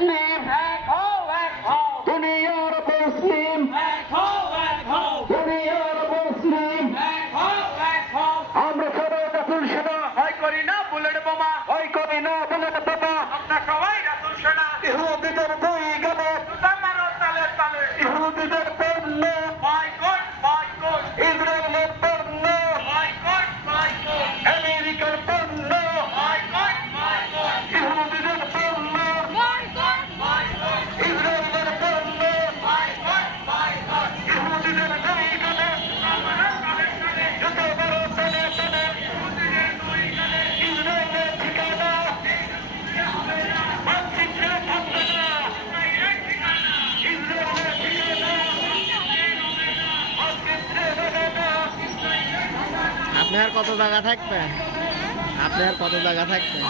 মুসলিম দুনিয়ার মুসলিম দুনিয়ার মুসলিম আমরা সবাই রাতুল সেনা। হয় করি না বুলেট বোমা। হয় করি না বুলেট বোমা। আমরা সবাই রাতুল সেনা। ইহুদিদের আপনি আর কত জায়গা থাকবেন? আপনার কত জায়গা থাকবেন?